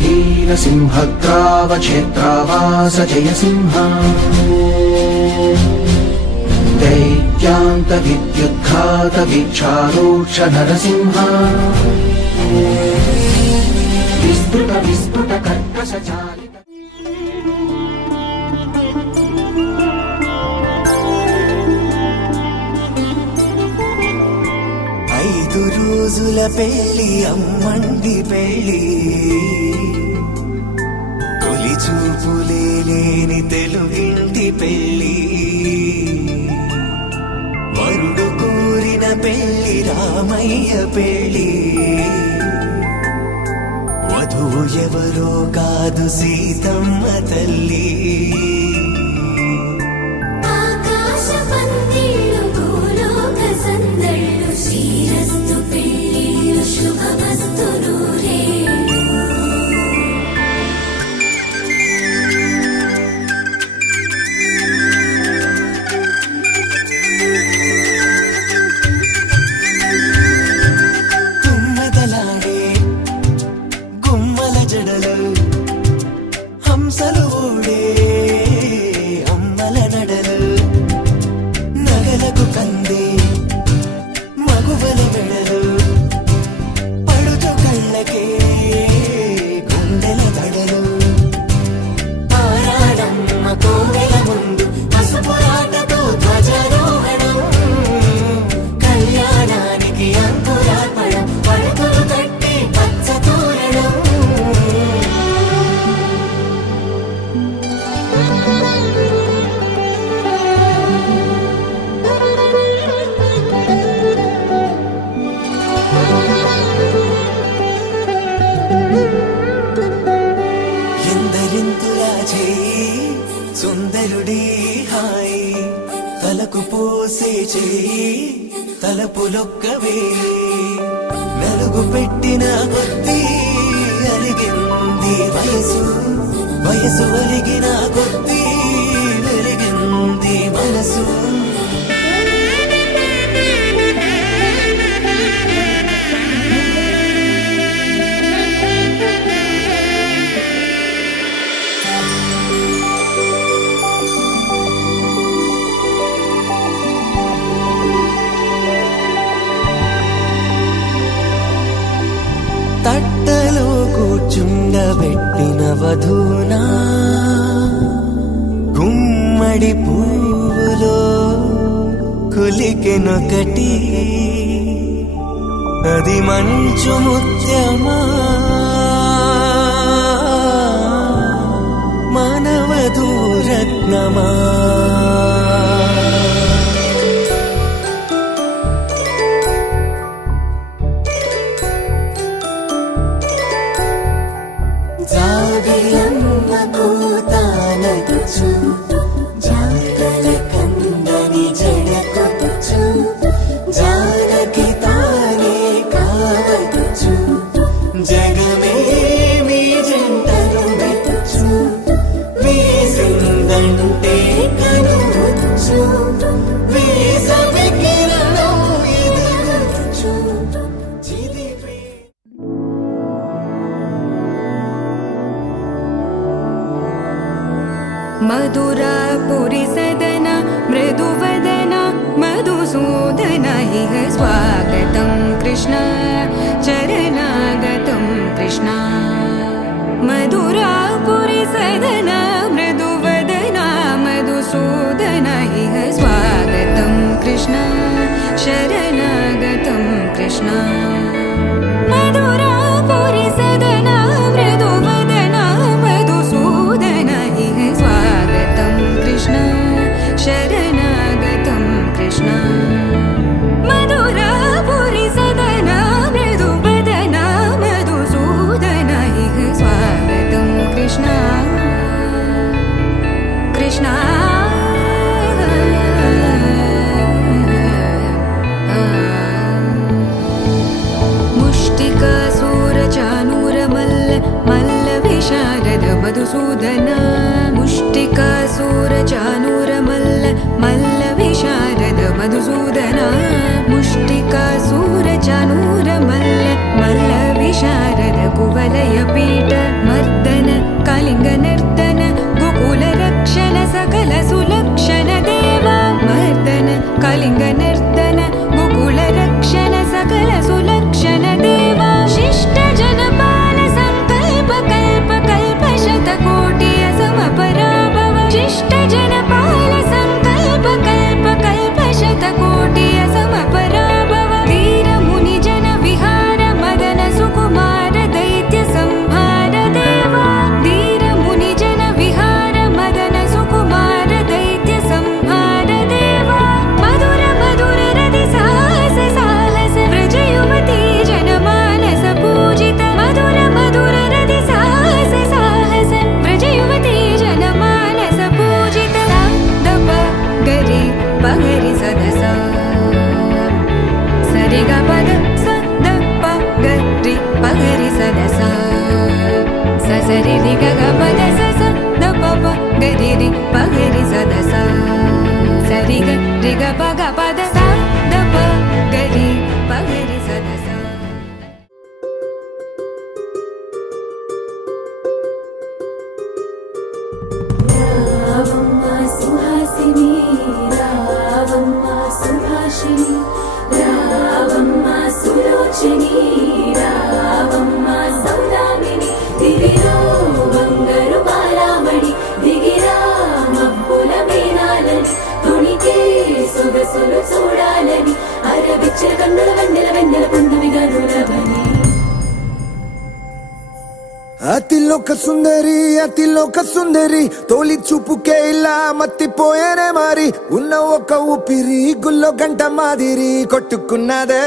वीरसिंहग्रावक्षेत्रावास जयसिंह दैत्यान्त विद्युद्घात वीक्षारोक्ष नरसिंह विस्तृत विस्तृत कर्कश चालित రోజుల పెళ్లి అమ్మండి పెళ్లి తొలి చూపులే లేని తెలుగింటి పెళ్లి వరుడు కోరిన పెళ్లి రామయ్య పెళ్లి వధువు ఎవరో కాదు సీతమ్మ తల్లి సుందరుడే హాయ్ తలకు పోసే చేయి తలపులొక్కవే నలుగు పెట్టిన కొద్దీ అలిగింది వయసు వయసు అలిగిన కొద్దీ వెలిగింది మనసు తట్టలో కూర్చుండబెట్టిన వధూనా గుమ్మడి పువ్వులో కులికెనొకటి అది మంచు ముత్యమా మానవధూరత్నమా मधुरापुरी सदन मृदुवदन मधुसूदन इह स्वागतं कृष्ण चरणागतं कृष्ण मधुरापुरी सदन मृदुवदन मधुसूदन इह स्वागतं कृष्ण शरणागतं कृष्ण मधुरापुरी सदन मृदुवदन मधुसूदन इह स्वागतं कृष्ण शरणागतं कृष्ण मधुरापुरी सदन मृदुवदन मधुसूदन इह स्वागतं कृष्ण कृष्ण मधुसूदन मुष्टिकासुरचाणूरमल्ल मल्ल विशारद मधुसूदन मुष्टिकासुरचाणूरमल्ल मल्ल विशारद कुवलय पीठ సరి రి గ గ పద స స ద ప ప గ రి రి ప గ రి స ద స సరి గ రి గ ప గ పద స ద ప గ రి ప గ రి స ద స. రావమ్మ సుహాసిని రావమ్మ సుభాషిణి రావమ్మ సులోచని రావమ్మ సౌదామిని దివిలో బంగారు బాలామణి దిగిరా మబ్బుల మేనాలని తొణికే సొగసులు చూడాలని అరవిచ్చల కన్నుల వెన్నెల వెన్నెల పున్నమిగా నులవని. అతిలోక సుందరి తోలి చూపుకే ఇలా మత్తిపోయేనే మారి ఉన్న ఒక ఊపిరి గుల్లో గంట మాదిరి కొట్టుకున్నదే.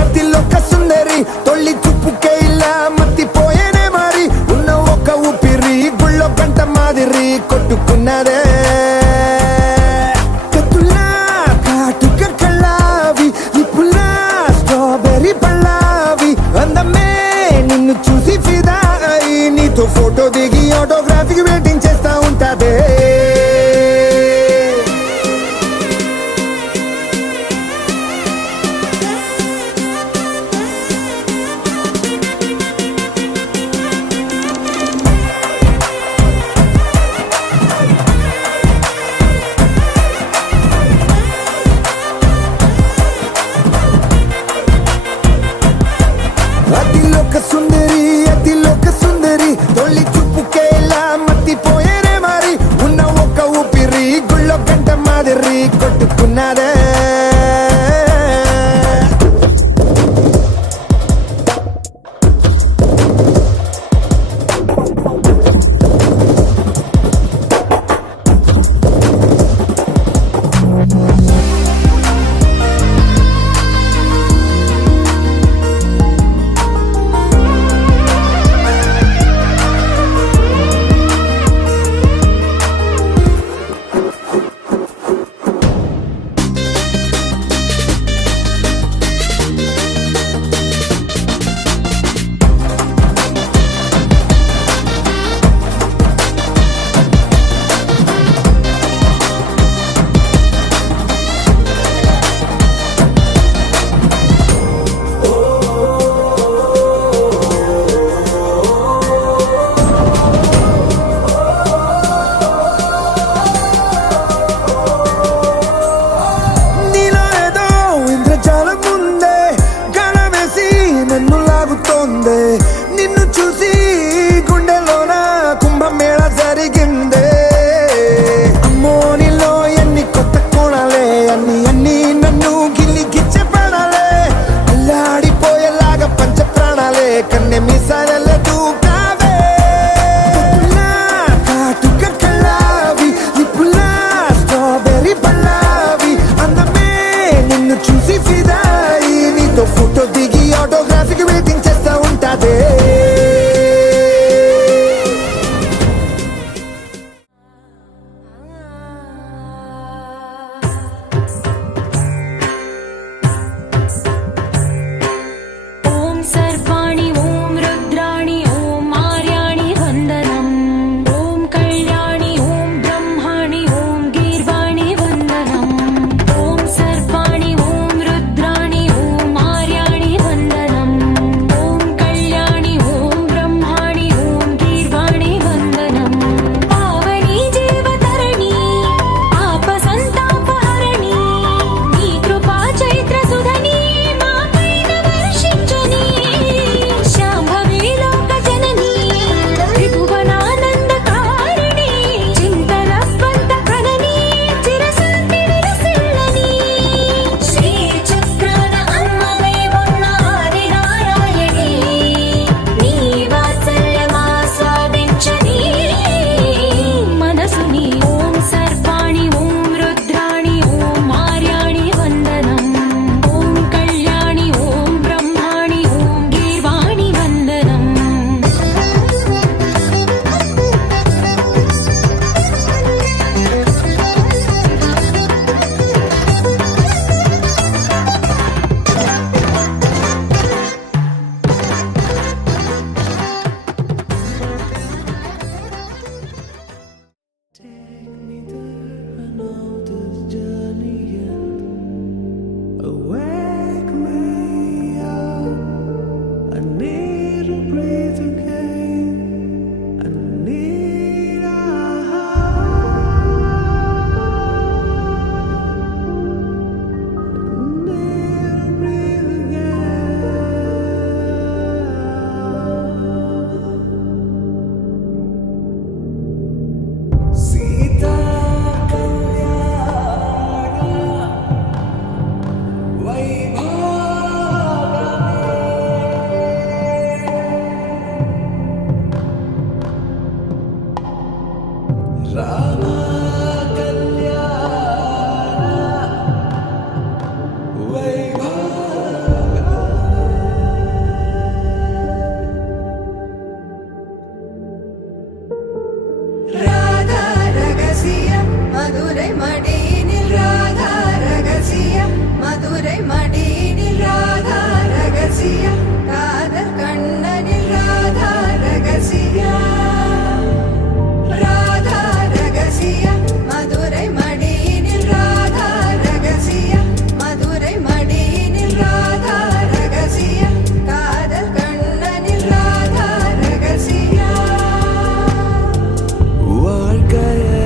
అతిలోక సుందరి తొలి చూపుకే ఇలా మత్తిపోయేనే మారి ఉన్న ఒక ఊపిరి గుళ్ళో గంట మాదిరి కొట్టుకున్నదే. కత్తులా కాటుక కళ్ళావి నిప్పులా స్ట్రాబెర్రీ పళ్ళావి అందమే నిన్ను చూసి ఫిదా అయి నీతో ఫోటో దిగి ఆటోగ్రాఫీకి వెయిటింగ్ చేస్తా ఉంటాదే. అతిలోక సుందరి తొలి చూపుకే ఇలా మత్తిపోయేనే மதுரை மடியினில் ராதா ரகசியம் மதுரை மடியினில் ராதா ரகசியம் காதல் கண்ணனில் ராதா ரகசியம் ராதா ரகசியம் மதுரை மடியினில் ராதா ரகசியம் மதுரை மடியினில் ராதா ரகசியம் காதல் கண்ணனில் ராதா ரகசியம் வாழ்க்கையே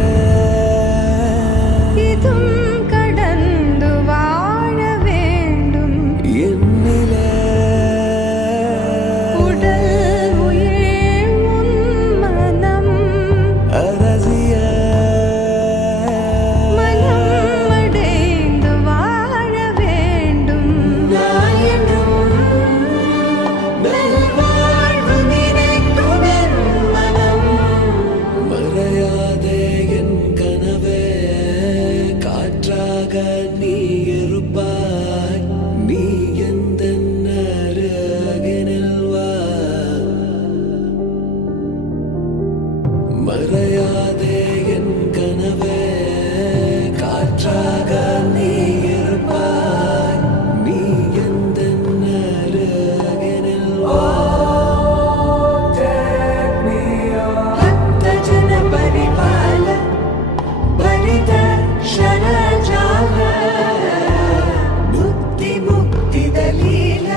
கடந்து வாழ வேண்டும் என்னிலே உடல் உயிர் உன் மனம் அரசிய மனம் அடைந்து வாழ வேண்டும் நான் என்றும் நல்வாழ்வு நினைக்கும் என் மனம் மறையாதே என் கனவே காற்றாக நீ இருப்பாய் நீ எந்த அருகினில் வா மறையாதே என் கனவே காற்றாக நீ இருப்பாய் நீ எந்த அருகினில் வா भक्त जन परिपाल भरित शरजाल मुक्ति मुक्ति दलील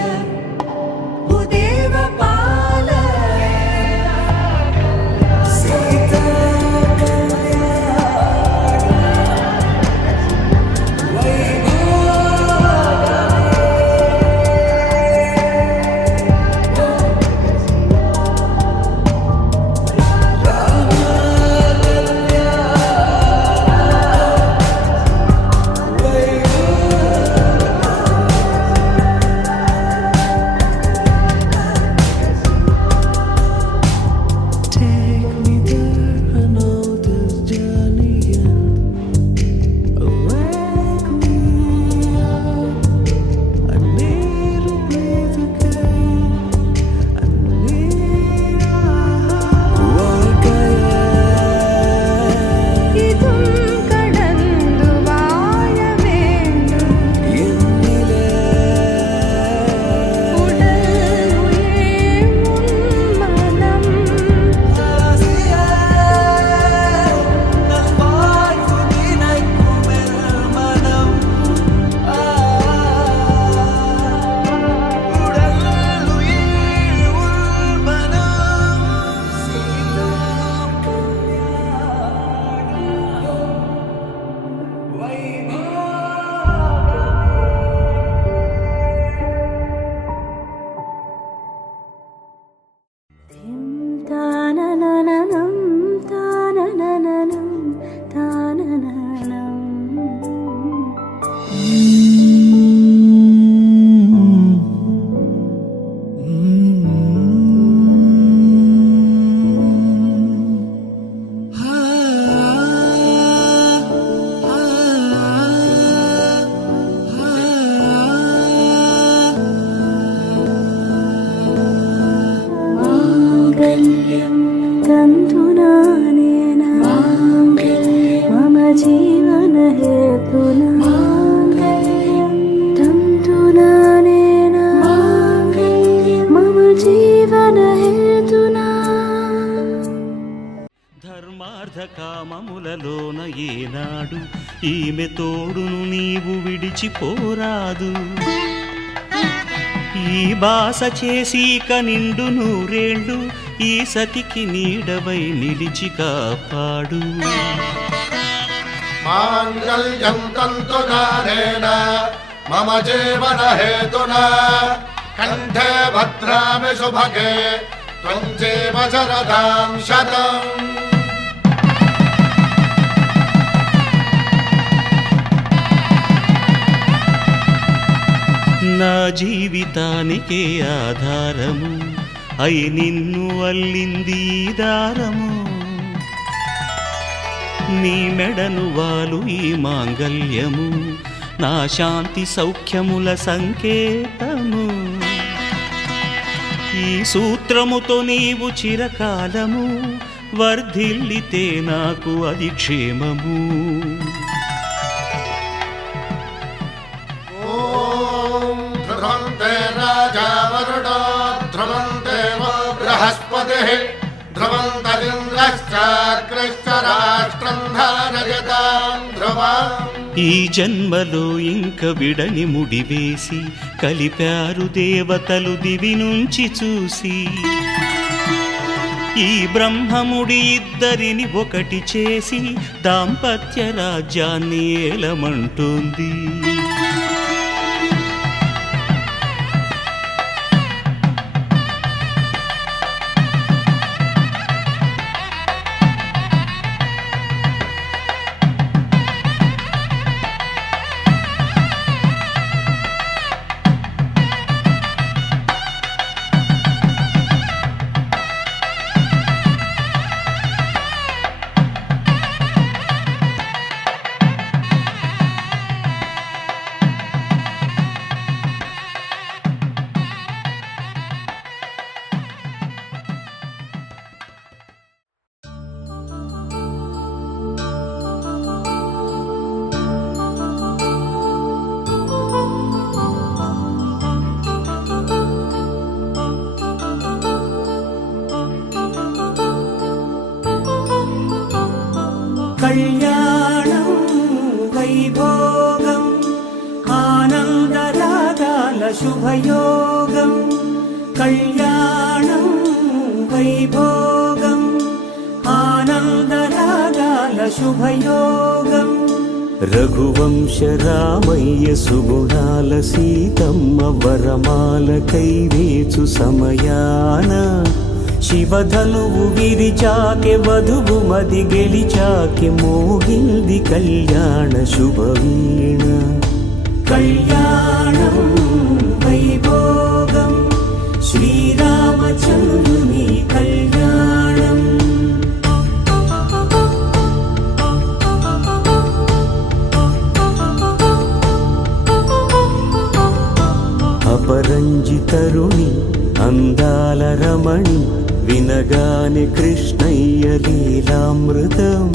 भूदेव पाल Sita Take me there, I know this journey ends. Wake me up, I need to breathe again. I need வாழ்க்கையே இதும் கடந்து வாழ வேண்டும் என்னிலே உடல் உயிர் உன் மனம் அரசிய நல்வாழ்வு நினைக்கும் என் மனம் உடல் உயிர் உள் மனம் தானனனனம் தானனனனம் தானனனம் माङ्गल्यं तन्तुनानेन मम जीवनहेतुना माङ्गल्यं तन्तुनानेन मम जीवनहेतुना ధర్మార్థ కామములలోన ఏనాడు ఈమె తోడును నీవు విడిచిపోరాదు ఈ బాస చేసీక నిండు నూరేళ్ళు ఈ సతికి నీడవై నిలిచి కాపాడు మాంగళ్యం తంతునానేన మమ జీవన హేతునా కంఠే భద్రామి శుభగే త్వం జీవ శరదాం శతం నా జీవితానికే ఆధారము అయి నిన్ను అల్లింది ఈ దారము నీ మెడను వాలు ఈ మాంగల్యము నా శాంతి సౌఖ్యముల సంకేతము ఈ సూత్రముతో నీవు చిరకాలము వర్ధిల్లితే నాకు అది క్షేమము ధ్రువంతే రాజా వరుడో ధ్రువంతే బృహస్పతిః ధ్రువంతరింద్రశ్చాగ్రశ్చ రాష్ట్రం ధారయతాం ధ్రువం ఈ జన్మలో ఇంక విడని ముడివేసి కలిపారు దేవతలు దివి నుంచి చూసి ఈ బ్రహ్మముడి ఇద్దరిని ఒకటి చేసి దాంపత్య రాజ్యాన్ని ఏలమంటోంది కళ్యాణం వైభోగం ఆనందరాగాల శుభయోగం కళ్యాణం వైభోగం ఆనందరాగాల శుభయోగం రఘువంశ రామయ్య సుగుణాల సీతమ్మ వరమాల కైవేచు సమయాన శివధనువు విరిచాకె వధువు మది గెలిచాకె మోగింది కళ్యాణ శుభవీణ కళ్యాణం వైభోగం శ్రీరామచంద్రుని కళ్యాణం అపరంజి తరుణి అందాల రమణి వినగానే కృష్ణయ్య లీలామృతం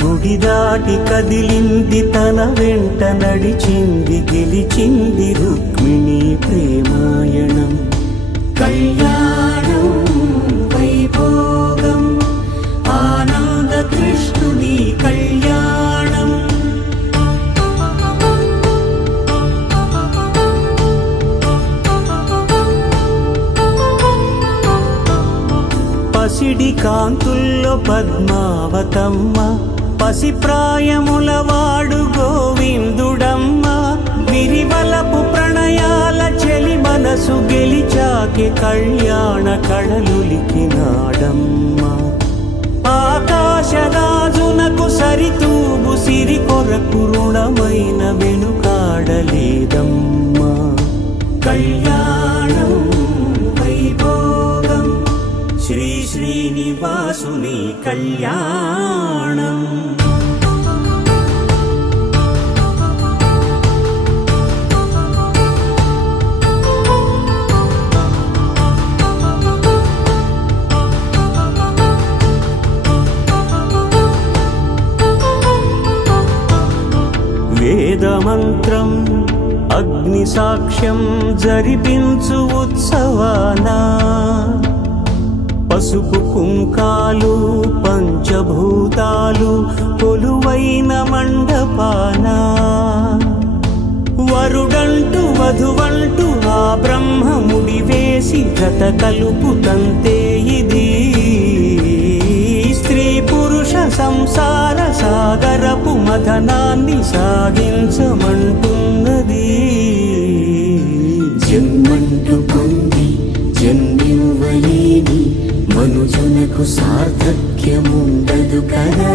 గుడి దాటి కదిలింది తన వెంట నడిచింది గెలిచింది రుక్మిణి ప్రేమాయణం కళ్యాణం వైభోగం ఆనంద కృష్ణుని కళ్యాణం పసిడి కాంతుల్లో పద్మావతమ్మ పసిప్రాయముల వాడు గోవిందుడమ్మ విరివలపు ప్రణయాల చెలి మనసు గెలిచాకే కళ్యాణ కళలులికినాడమ్మ ఆకాశరాజునకు సరితూగు సిరి కొరకు రుణమైన వెనుకాడలేదమ్మా కళ్యాణం వైభోగం శ్రీ శ్రీనివాసుని కళ్యాణం వేదమంత్రం అగ్ని సాక్ష్యం జరిపించు ఉత్సవానా పసుపు కుంకాలు పంచభూతాలు కొలువైన మండపాన వరుడంటూ వధువంటూ ఆ బ్రహ్మముడి వేసి జత కలుపుతంతే ఇది స్త్రీ పురుష సంసార సాగరపు మథనాన్ని సాగించమంటున్నది జన్మంటూ పొంది జన్మివ్వలేని మనుజునకు సార్థక్యముండదు కదా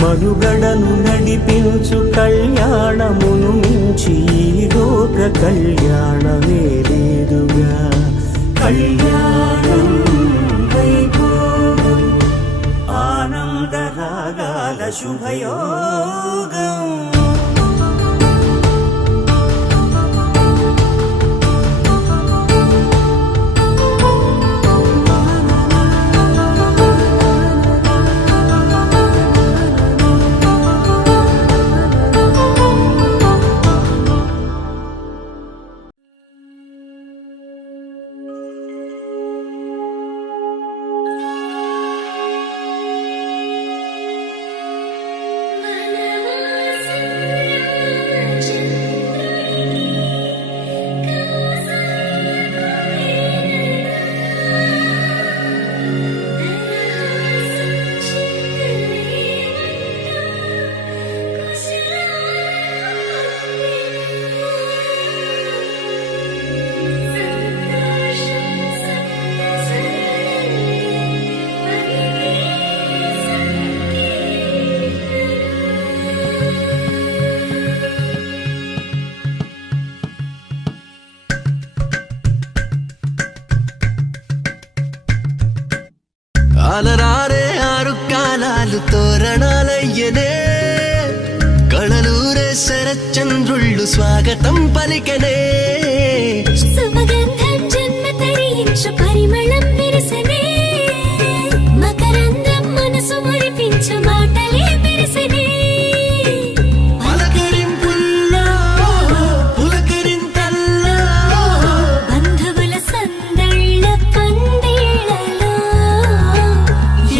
మనుగడను నడిపించు కళ్యాణమును మించి ఈ లోక కళ్యాణమే లేదుగా కళ్యాణం వైభోగం ఆనంద రాగాల శుభయోగం అలరారే ఆరు కాలాలు తోరణాలయ్యనే కళలూరే శరచంద్రుళ్ళు స్వాగతం పలికనే సుమగంధం జన్మ తరించు పరిమళం విరసనే మకరందం మనసు మురిపించు మాటలే విరసనే పలకరింపుల్లో పులకరింతల్లో బంధువుల సందళ్ళ పందిళ్ళలో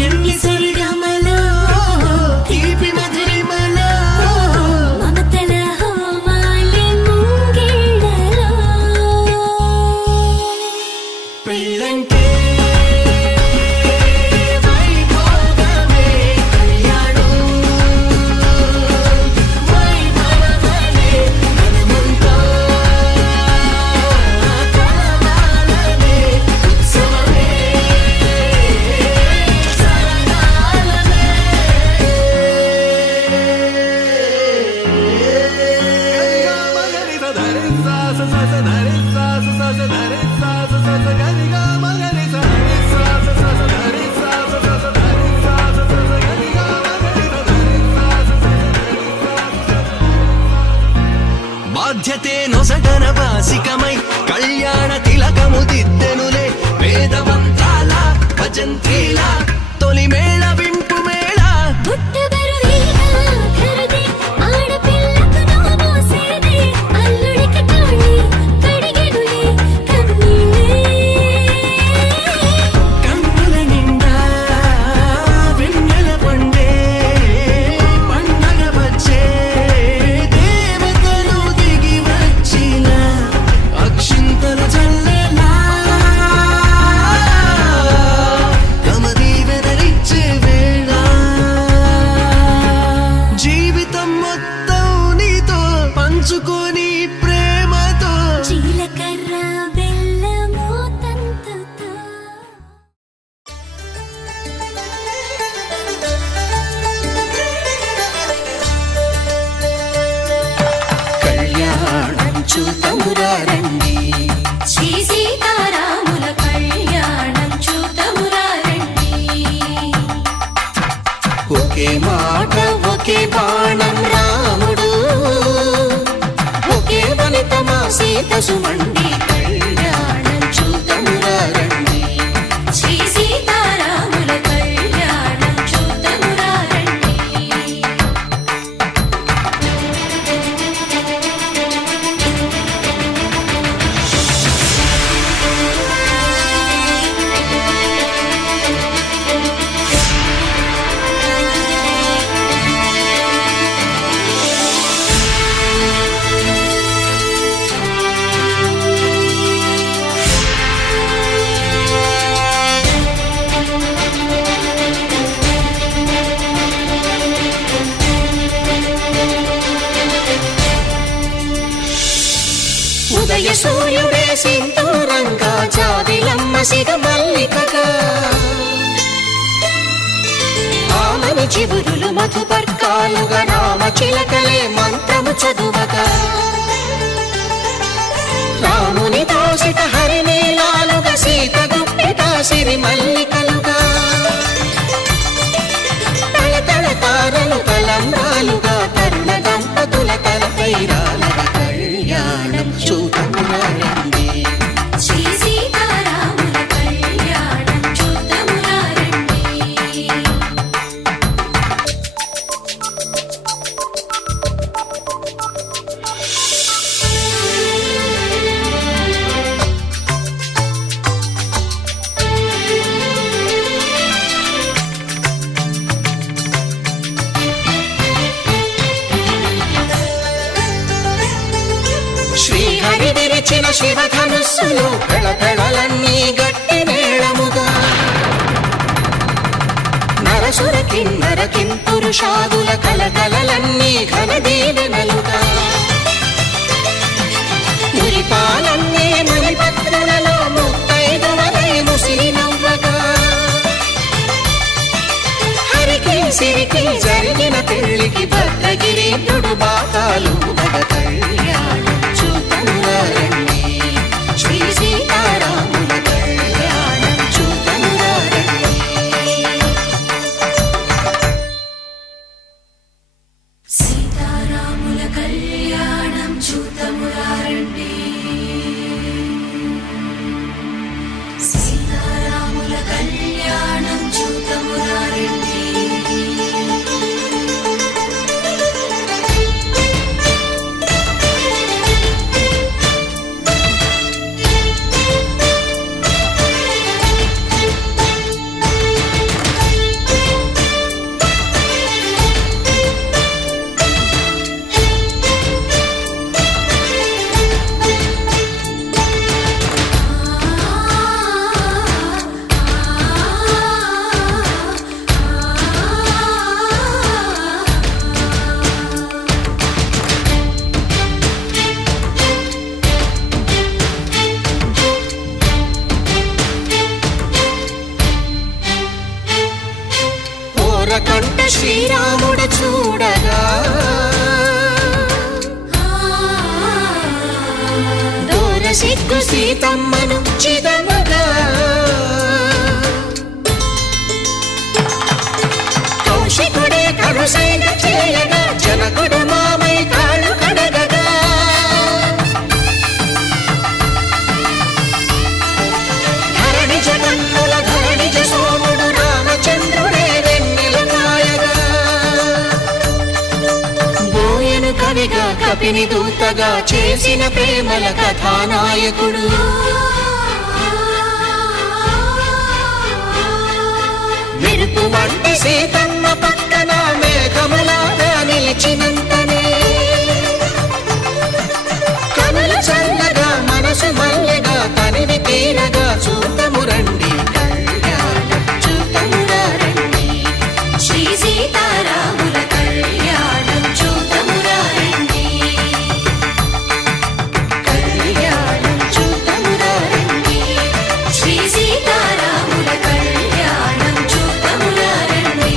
ఎన్ని సరిగమలో తీపి మధురిమలో మమతల హోమాలి ముంగిళ్ళలో పెళ్ళంటే వైభోగమే కళ్యాణం వైభవమనే మనమంతా కలవాలనే ఉత్సవమే సరదాలనే బాధ్యతే నొసటన వాసికమై కళ్యాణ తిలకము దిద్దెనులే వేదమంత్రాల భజంత్రీల తొలి మేళ వింపు మేళ పుట్టబరువేగా ధరదే ఆడపిల్లకు నోమోసేదే అల్లుడికి తాళి కడిగెనులే కన్నీళ్ళే కన్నుల నిండా వెన్నెల పండే పండగ వచ్చే దేవతలు దిగి వచ్చిన అక్షింతలు చల్లేలా కమదీవెనరిచ్చే వేళ జీవితం మొత్తం నీతో పంచుకొని ప్రేమతో జీలకర్ర బెల్లము తంతుతో కళ్యాణం చూతమురా రండి శ్రీ సీతారాముల కళ్యాణం చూతమురా రండి ఒకే మాట ఒకే బాణం రాముడు ఒకే వనితమా సీత సుమండి కళ్యాణం చూతమురా రండి శ్రీ సీతారాముల కళ్యాణం చూతమురా రండి ఉదయ సూర్యుడే సింధూరంగా జాబిలమ్మ సిగ మల్లికగా ఆమని చివురులు మధుపర్కాలుగా రామ చిలకలే మంత్రము చదువగా రాముని దోసిట హరినీలాలుగా సీత గుప్పిట సిరి మల్లికలుగా తళ తళ తారలు ఊగిన శివధనుస్సులు పెళపెళలన్నీ గట్టి మేళముగా నరసుర కిన్నర కింపురుషాదుల కలకలలన్నీ ఘన దీవెనలుగా మురిపాలన్నీ మునిపత్రులలో ముత్తైదువలై ముసిరి నవ్వగా హరికి సిరికి జరిగిన పెళ్లికి భద్రగిరీంద్రుడు బాకాలు మగ కళ్యాణం చూతమురారండి శ్రీ సీతారాముల కళ్యాణం చూతమురారండి సీతారాముల కళ్యాణం చూతమురారండి సీతారాముల కళ్యాణం చూతమురారండి కంట శ్రీరాముడు చూడగా దూర సిగ్గు సీతమ్మను చిదమగా కౌశికుడే కరుసైన చేయగా జనకుడు మామై కాళ్ళు కడగగా ధరణి జగన్నుల ధరణిజ సోముడు రామచంద్రుడే కవిగా కపిని దూతగా చేసిన ప్రేమల కథానాయకుడు మెరుపు వంటి సీతమ్మ పక్కన మేఘములాగా నిలిచినంతనే కనులు చల్లగా మనసు మల్లెగా తనివి తీరగా చూతమురండి కళ్యాణం చూతమురారండి శ్రీ సీతారాముల కళ్యాణం చూతమురారండి కళ్యాణం చూతమురారండి శ్రీ సీతారాముల కళ్యాణం చూతమురారండి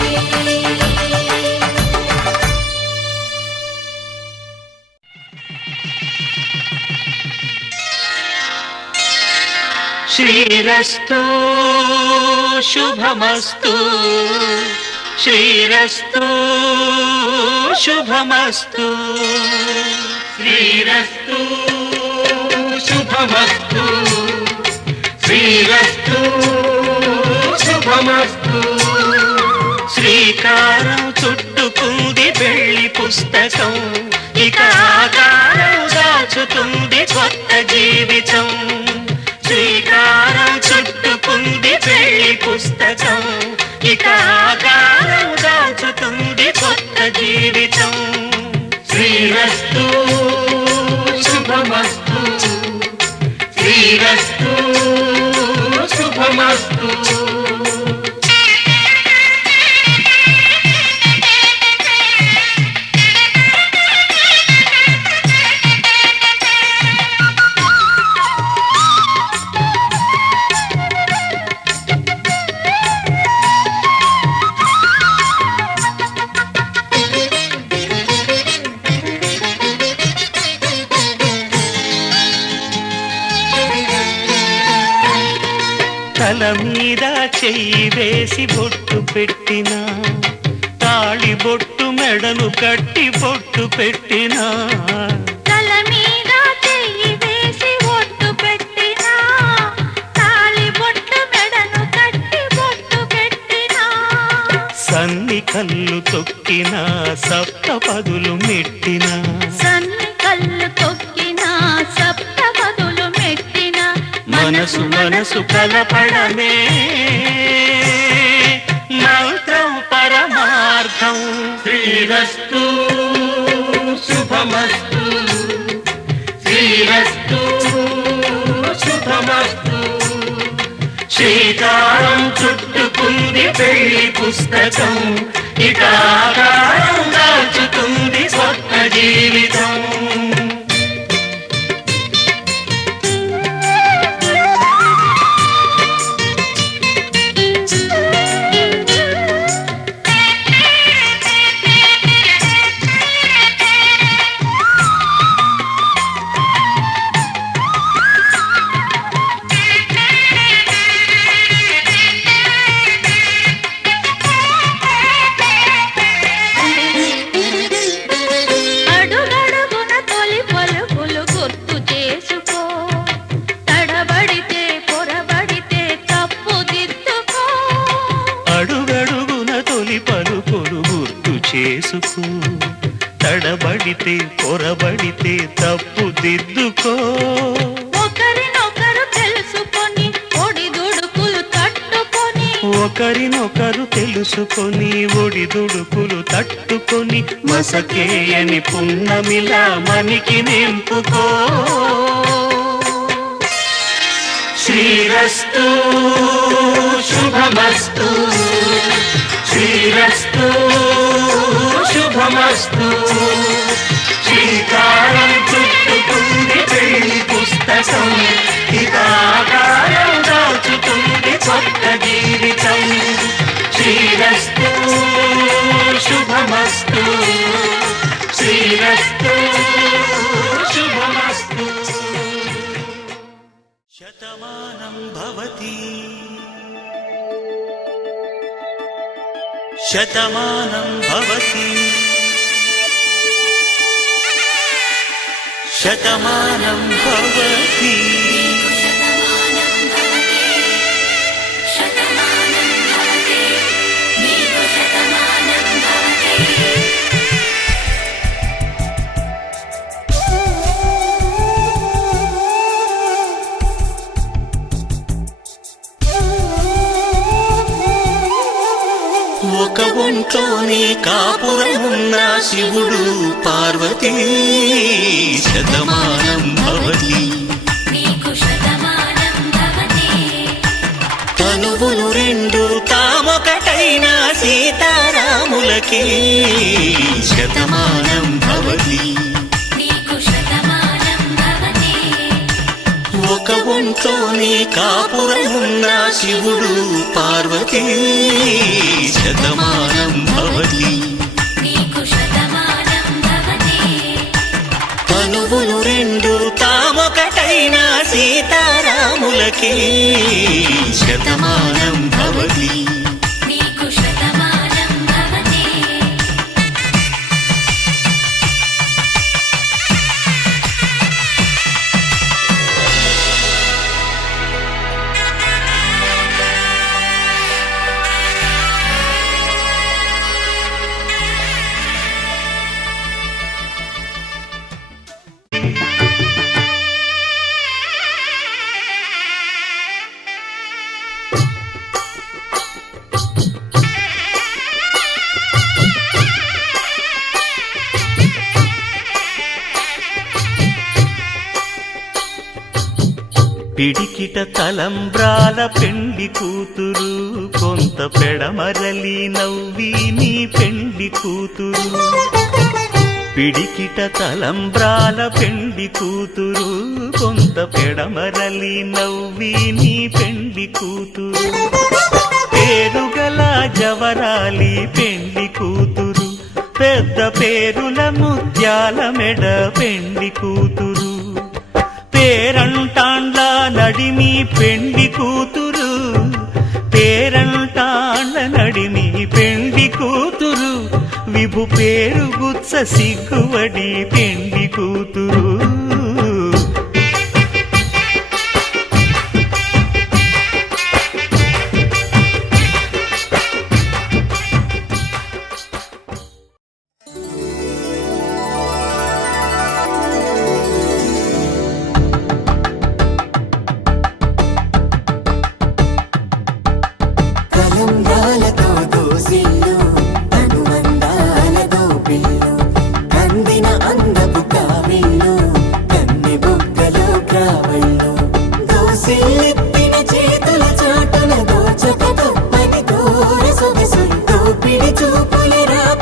శ్రీరస్తు శుభమస్తు శ్రీరస్తు శుభమస్తు శ్రీరస్తు శుభమస్తు శ్రీరస్తు శుభమస్తు శ్రీకారం చుట్టుకుంది పెళ్లి పుస్తకం ఇక ఆకారం దాచుతుంది కొత్త జీవితం శ్రీకారం చుట్టుకుంది పెళ్లి పుస్తకం ఇక ఆకారం దాచుతుంది కొత్త జీవితం శ్రీరస్తు శుభమస్తు శ్రీరస్తు శుభమస్తు తల మీద చెయ్యి వేసి బొట్టు పెట్టినా తాళి బొట్టు మెడను కట్టి బొట్టు పెట్టినా తల మీద చెయ్యి వేసి బొట్టు పెట్టినా తాళి బొట్టు మెడను కట్టి బొట్టు పెట్టినా సన్ని కళ్ళు తొక్కినా సప్త పదులు మెట్టినా సన్ని కళ్ళు తొక్కినా సప్త పదులు మెట్టినా మనసు మనసు కలపడమే మంత్రం పరమార్థం శ్రీరస్తు శుభమస్తు శ్రీరస్తు శుభమస్తు. శ్రీకారం చుట్టుకుంది పెళ్లి పుస్తకం, ఇక ఆకారం దాచుతుంది స్వప్న జీవితం. అడుగడుగున తొలి పలుకులు గుర్తు చేసుకో, తడబడితే పొరబడితే తప్పుదిద్దుకో. అడుగడుగున తొలి పలుకులు గుర్తు చేసుకో, తడబడితే పొరబడితే తప్పుదిద్దుకో. ఒకరినొకరు తెలుసుకొని ఒడిదుడుకులు తట్టుకొని, ఒకరినొకరు తెలుసుకొని ఒడిదుడుకులు తట్టుకొని మసకేయని పున్నమిలా మనికి నింపుకో. శ్రీరస్తు శుభమస్తు, శ్రీరస్తు శుభమస్తు. శ్రీకారం చుట్టుకుంది పెళ్లి పుస్తకం, ఇక ఆకారం దాచుతుంది కొత్త జీవితం. శ్రీరస్తు శుభమస్తు, శ్రీరస్తు శుభమస్తు. శతమానం భవతి శతమానం భవతి శతమానం భవతి. ఒక ఒంట్లోనే కాపురం ఉన్న శివుడు పార్వతీ శతమానం భవతి. తనువులు రెండు తామొకటైన సీతారాములకి శతమానం భవతి. ఒక ఒంట్లోనే కాపురం ఉన్న శివుడు పార్వతీ శతమానం భవతి. తనువులు రెండు తామొకటైన సీతారాములకి శతమానం భవతి. పిడికిట తలంబ్రాల పెండి కూతురు, కొంత పెడమరలి నవ్వి నీ పెండి కూతురు. పిడికిట తలంబ్రాల పెండి కూతురు, కొంత పెడమరలి నవ్వి నీ పెండి కూతురు. పేరుగల జవరాలి పెండి కూతురు, పెద్ద పేరుల ముత్యాల మెడ పెండి కూతురు. పేరంటాండ్ల నడిమి పెండి కూతురు, పేరంటాండ్ల నడిమి పెండి కూతురు. విభు పేరు గుత్స సిగ్గువడి పెండి కూతురు. తలంబ్రాలతో దోసిల్లు అనుబంధాలతో పిల్లు కందిన అందపు కావిల్లు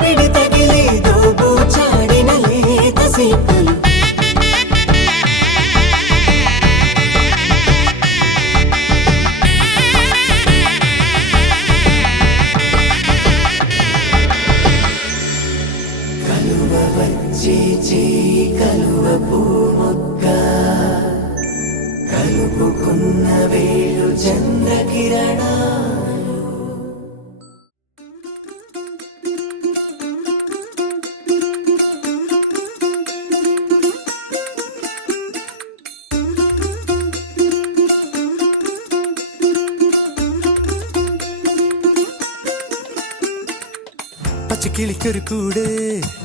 దోపిడి తగిలి దోబూచాడిన లేత సీతలు కలువ వచ్చే చేయి కలువ పూమొక్క కలుపుకున్న వేలు చంద్రకిరణ പച്ചക്കിളിക്കൊരു കൂട്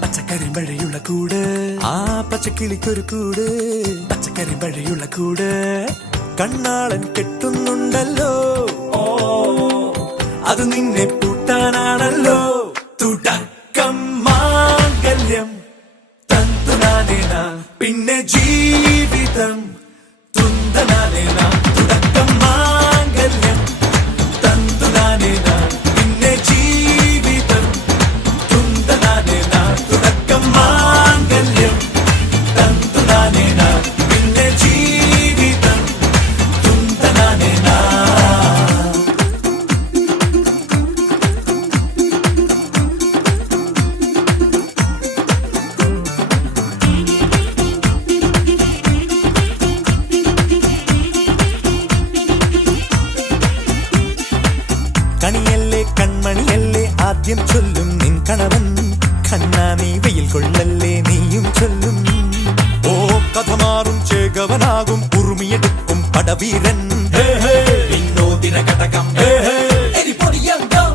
പച്ചക്കരിമ്പഴയുള്ള കൂട് ആ പച്ചക്കിളിക്കൊരു കൂട് പച്ചക്കരിമ്പഴയുള്ള കൂട് കണ്ണാളൻ കെട്ടുന്നുണ്ടല്ലോ അത് നിന്നെ പൂട്ടാനാണല്ലോ തുടക്കം മാംഗല്യം തന്തുനാനേന പിന്നെ ജീവിതം തുന്തനാനേന തുടക്കം മാംഗല്യം തന്തുനാനേന പിന്നെ ജീവിതം തുന്തനാനേന തുടക്കം മാംഗല്യം തന്തുനാനേന പിന്നെ ജീവിതം തുന്തനാനേന കണിയല്ലേ കൺമണിയല്ലേ ആദ്യം ചൊല്ലും നിൻ കണവൻ കണ്ണാ നീ വെയിൽ കൊള്ളല്ലേ നീയും ചൊല്ലും ഓ കഥ മാറും ചേകവനാകും ഉറുമിയെടുക്കും പടവീരൻ വിനോദിന കടകം എരിപൊടിയങ്കം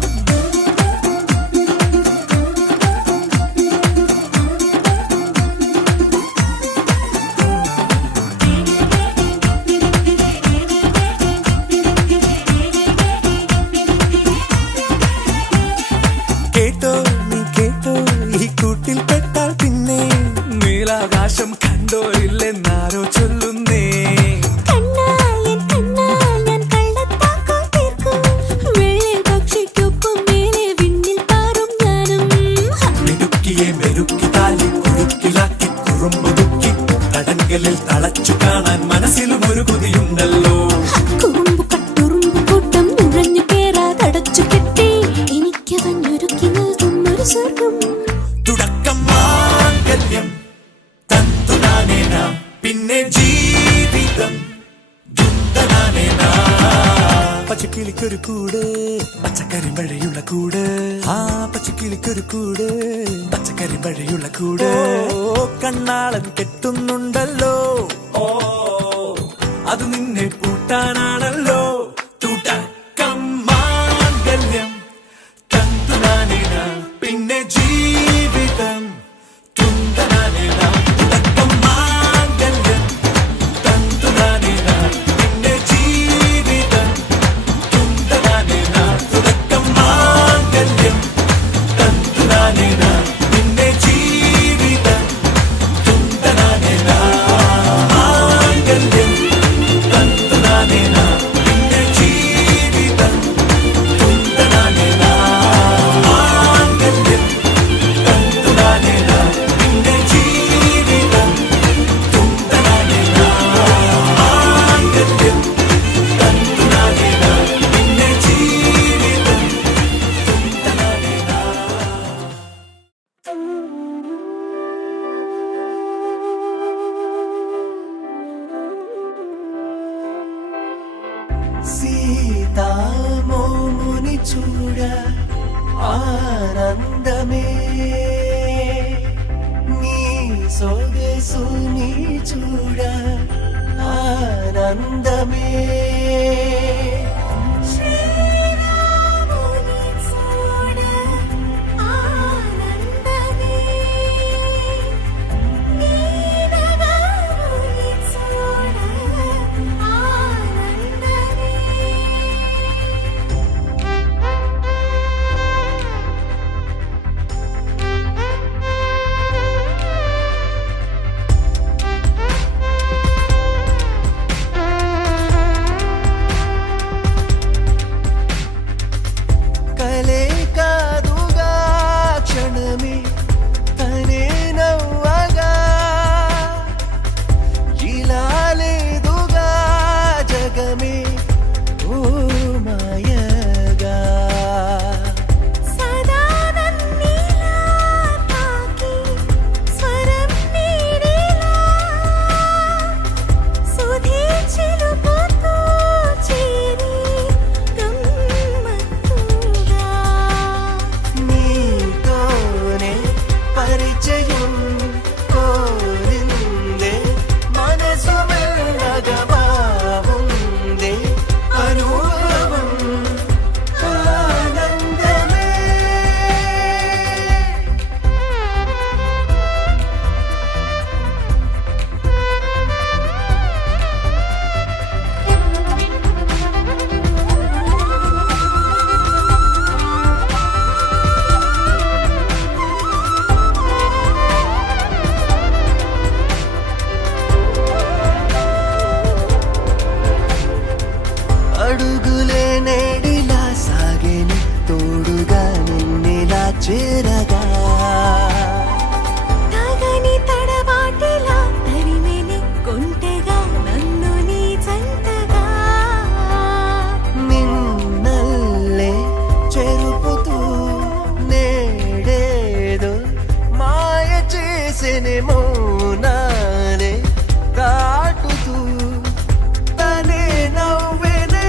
കേട്ടോ നീ കേട്ടോ ഈ കൂട്ടിൽ പെട്ടാൽ പിന്നെ നീലാകാശം കണ്ടോരില്ലെന്നാരോ ചൊല്ലുന്നേ മിടുക്കിയെ മെരുക്കി താലി കുരുക്കിലാക്കി കുറുമ്പുതുക്കി തടങ്കലിൽ തളച്ചു കാണാൻ മനസ്സിലും ഒരു കൊതിയുണ്ടല്ലോ തുടക്കം മാംഗല്യം തന്തുനാനേന പിന്നെ ജീവിതം ദുന്തനാനേന പച്ചക്കിളിക്കൊരു കൂട് പച്ചക്കരിമ്പഴയുള്ള കൂട് ആ പച്ചക്കിളിക്കൊരു കൂട് പച്ചക്കരിമ്പഴയുള്ള കൂട് കണ്ണാളൻ കെട്ടുന്നുണ്ടല്ലോ അത് നിന്നെ പൂട്ടാനാണല്ലോ തുടക്കം മാംഗല്യം തന്തുനാനേന പിന്നെ ജീവിതം തുന്തനാനേന തുടക്കം മാംഗല്യം തന്തുനാനേന പിന്നെ ജീവിതം തുന്തനാനേന തുടക്കം മാംഗല്യം തന്തുനാനേന പിന്നെ ജീവിതം തുന്തനാനേന മാംഗല്യം തന്തുനാനേന പിന്നെ ജീവിതം തുന്തനാനേന മാംഗല്യം തന്തുനാനേന പിന്നെ ജീവിതം തുന്തനാനേന മാംഗല്യം തന്തുനാനേന പിന്നെ ജീവിതം തുന്തനാനേന. సీతామోముని చూడ ఆనందమే నీ సొగసుని చూడ ఆనందమే చేరగా తాగని తడబాటిలా తరిమెని కొంటెగా నన్ను నీ జంటగా నిన్నల్లే చెరుపుతూ నేడేదో మాయ చేసెనే మౌనాలే దాటుతూ తనే నవ్వెనే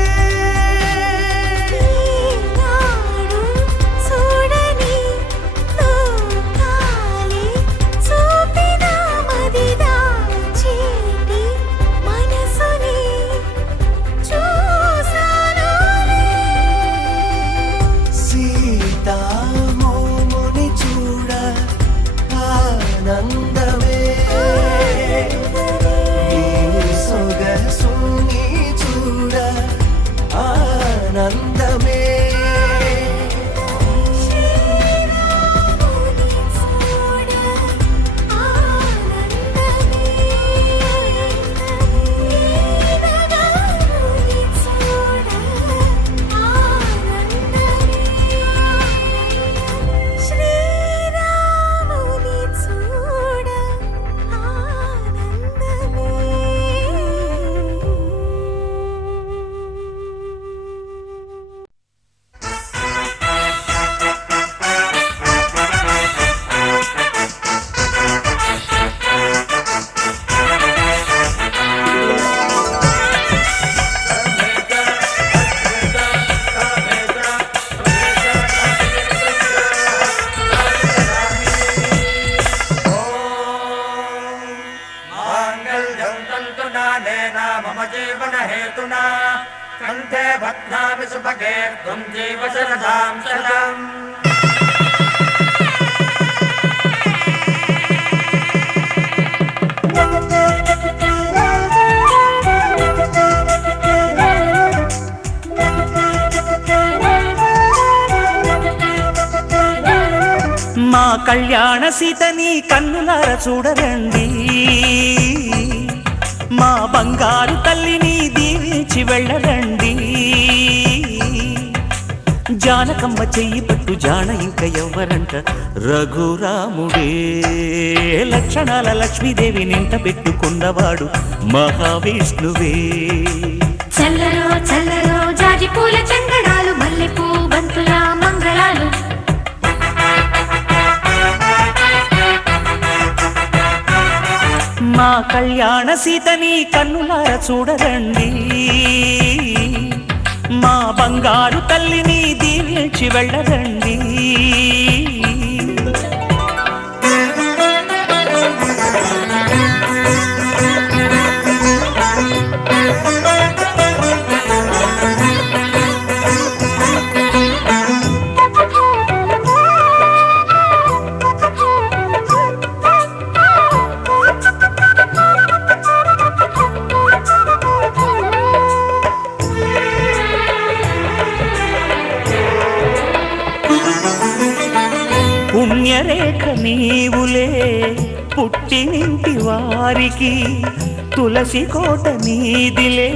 ఈనాడు చూడని లోకాలే చూపిన మదిదా చీటి మనసుని చూసానులే సీతామోముని చూడ ఆనందమే నీ సొగసుని చూడ ఆనందమే శ్రీరాముని చూడ ఆనందమే ఈనగారుని చూడ ఆనందమే శ్రీరాముని చూడ ఆనందమే మాంగళ్యం తంతునానేన మమ జీవన హేతునా కంఠే బధ్నామి సుభగే త్వం జీవ శరదాం శతం మా కళ్యాణ సీతని కన్నులార చూడరండి, మా బంగారు తల్లిని దీవించి వెళ్ళరండి. జానకమ్మ చెయ్యి పట్టు జాన ఇంక ఎవ్వరంట, రఘురాముడే. లక్షణాల లక్ష్మీదేవి నింట పెట్టుకున్నవాడు మహావిష్ణువే. చల్లరో చల్లరో జాజి పూల చందనాలు, మల్లెపూ బంతుల మంగళాలు. మా కళ్యాణ సీతని కన్నులార చూడరండి, మా బంగారు తల్లిని దీవించి వెళ్ళరండి. పుణ్యరేఖ నీవులే పుట్టినింటి వారికి, తులసి కోట నీదిలే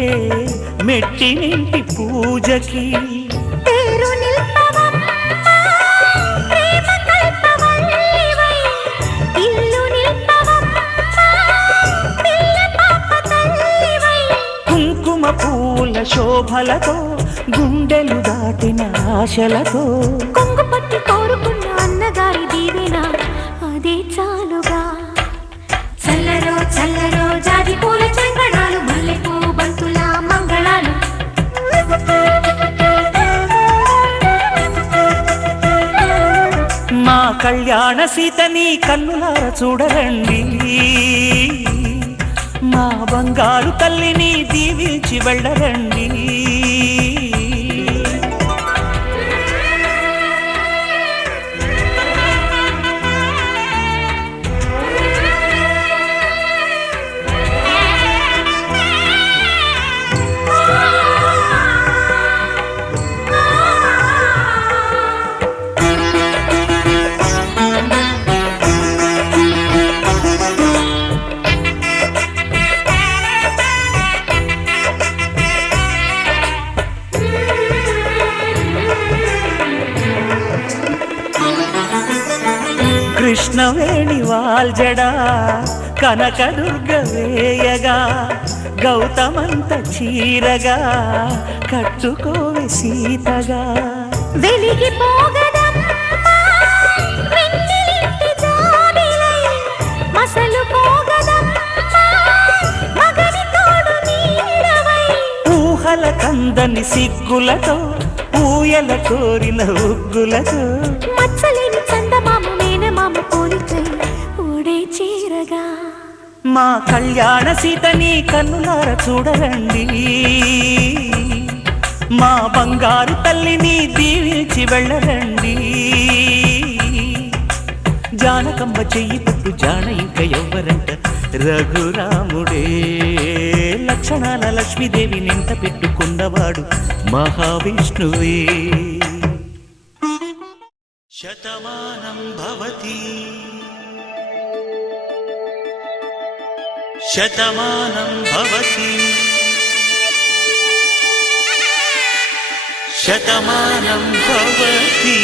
మెట్టినింటి పూజకి. పేరు నిల్పవమ్మ ప్రేమ కల్పవల్లివై, ఇల్లు నిల్పవమ్మ పిల్ల పాప తల్లివై. కుంకుమ పూల శోభలతో గుండెలు దాటిన ఆశలతో, కొంగు పట్టి కోరుకున్న అన్నగారి దీవెన అదే చాలుగా. చల్లరో చల్లరో జాజి పూల చందనాలు, మల్లెపూ బంతుల మంగళాలు. మా కళ్యాణ సీతని కన్నులార చూడరండి, మా బంగారు తల్లిని దీవించి వెళ్ళరండి. కృష్ణవేణి వాల్జడా కనకదుర్గ వేయగా గౌతమంత చీరగా కట్టుకోవి సీతగా వెలిగిపోగదమ్మా వెన్నెలింటి జాబిలై మసలుపోగదమ్మా మగని తోడు నీడవై ఊహల కందని సిగ్గులతో ఊయల కోరిన ఉగ్గులతో మచ్చలేని చందమామ మేనమామ పోలికై ఊడే చీరగా మా కళ్యాణ సీతని కన్నులార చూడరండి మా బంగారు తల్లిని దీవించి వెళ్ళరండి జానకమ్మ చెయ్యి పట్టు జాన ఇంక ఎవ్వరంట రఘురాముడే లక్షణాల లక్ష్మీదేవి నింట పెట్టుకున్నవాడు మహావిష్ణువే శతమానం భవతి శతమానం భవతి శతమానం భవతి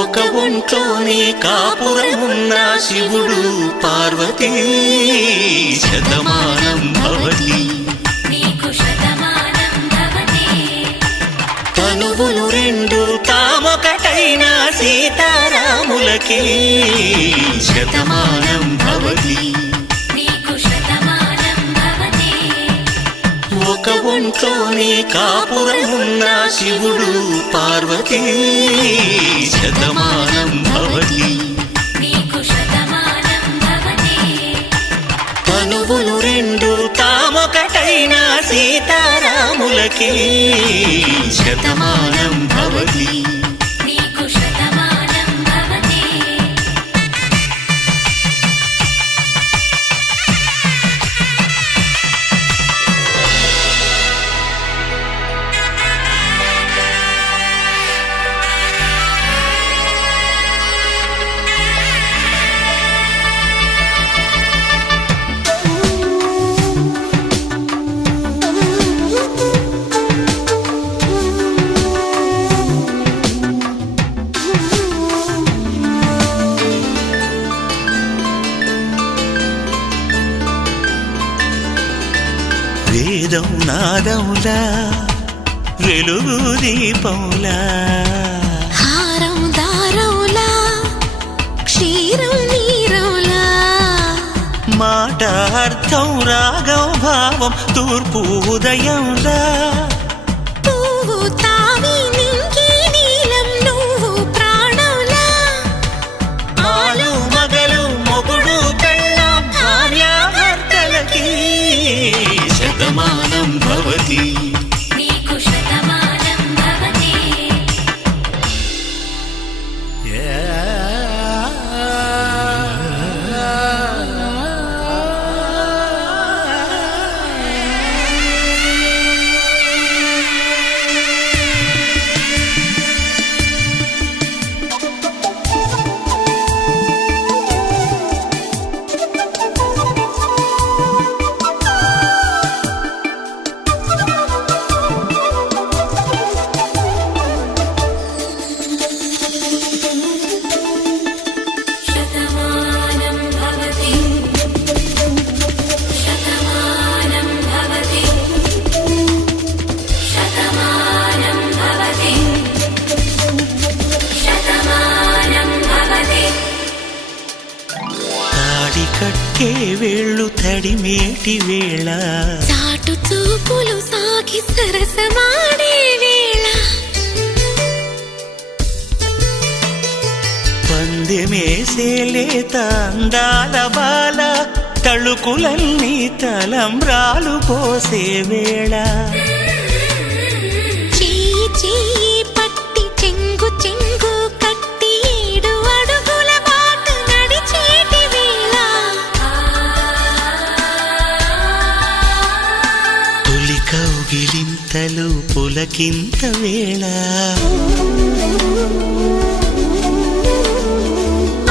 ఒక ఒంట్లోనే కాపురమున్న శివుడు పార్వతీ శతమానం భవతి తనువులు రెండు తామొకటైన సీతారాములకి శతమానం భవతి ఒక ఒంట్లోనే కాపురమున్న శివుడు పార్వతీ శతమానం భవతి తనువులు రెండు తామొకటైన సీతారాములకి శతమానం భవతి వేదం నాదములా వెలుగు దీపములా హారం దారములా క్షీరం నీరములా మాట అర్థం రాగం భావం తూర్పు ఉదయంలా పువ్వు తావి నింగి నీలం నువ్వు ప్రాణంలా ఆలు మగలు మొగుడు పెళ్ళాం భార్యాభర్తలకి శతమానం భవతి కట్టే వేళ్ళు తడిమేటి వేళ చాటు చూపులు సాగి సరసమాడే వేళ పందెమేసే లేత అందాల బాల తళుకులన్నీ తలంబ్రాలు పోసే వేళ చెయ్యి చెయ్యి పట్టి చెంగు చెంగు కట్టి 7 అడుగుల బాట నడిచేటి వేళ తొలి కౌగిలింతలు పులకింత వేళ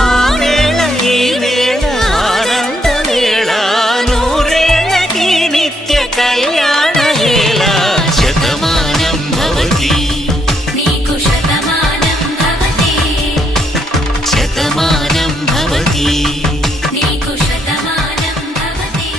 ఆ వేళ ఈ వేళ ఆనంద వేళ నూరేళ్ళకి నిత్య కళ్యాణ వేళ శతమానం భవతి నీకు శతమానం భవతి శతమానం భవతి నీకు శతమానం భవతి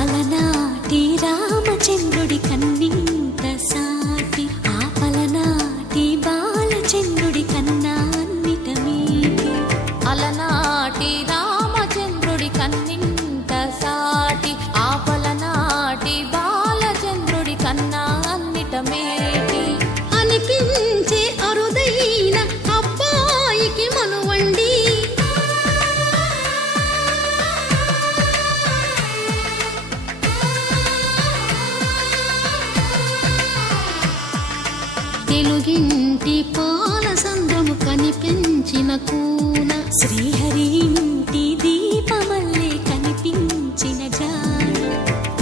అలనాటి రామచంద్రుడి కన్నింత సాటి ఆపలనాటి బాలచంద్రుడి కన్నా అన్నిట మీటి అలనాటి రామచంద్రుడి కన్నింత సాటి ఆపలనాటి బాలచంద్రుడి కన్నా అన్నిట మేటి అనిపించే అరుదైన అబ్బాయికి మనువండి తెలుగింటి పాల సంద్రము కనిపించిన కూన శ్రీహరి ఇంటి దీపమల్లే కనిపించిన జాన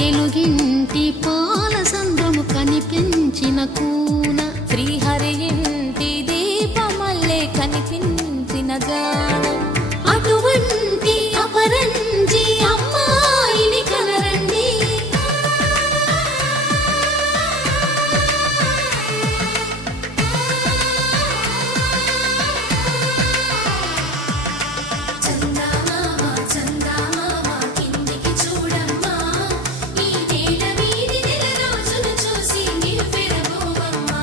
తెలుగింటి పాల సంద్రము కనిపించిన కూన శ్రీహరి ఇంటి దీపమల్లే కనిపించిన గానం అటువంటి అపరంజి అమ్మాయిని కనరండి చందమామ చందమామ కిందికి చూడమ్మా ఈ నేల వీధి నెల రోజులు చూసి నిరుపెరగోవమ్మా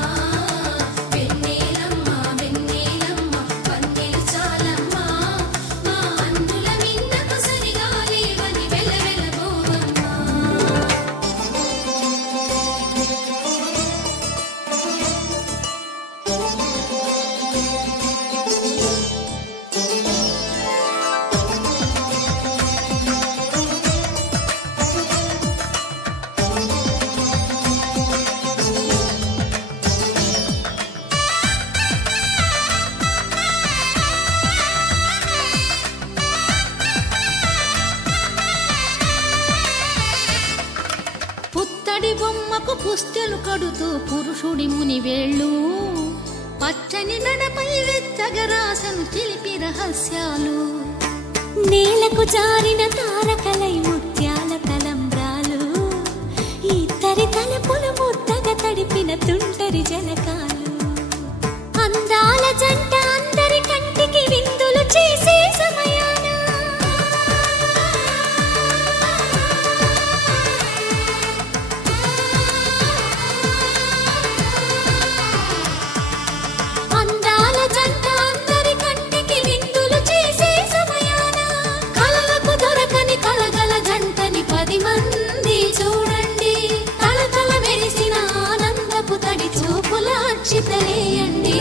వెన్నెలమ్మ వెన్నెలమ్మ పన్నెలు చాలమ్మా మా అందుల మిన్నకు సరిగా లేవని వెలవెలబోవమ్మా పుత్తడి బొమ్మకు పుస్తెలు కడుతూ పురుషుడి ముని వేళ్ళు పచ్చని మెడపై వెచ్చగరాసను చిలిపి రహస్యాలు నేలకు జారిన తారకలై ముత్యాల తలంబ్రాలు ఇద్దరి తలపులు ముద్దగా తడిపిన తుంటరి జలకాలు అందాల జంట అందరి కంటికి విందులు చేసే సమయాన అందాల జంట అందరి కంటికి విందులు చేసే సమయాన కలలకు దొరకని కలగల జంటని 10 మంది చూడండి తలతల మెరిసిన ఆనందపు తడి చూపుల అక్షితలేయండి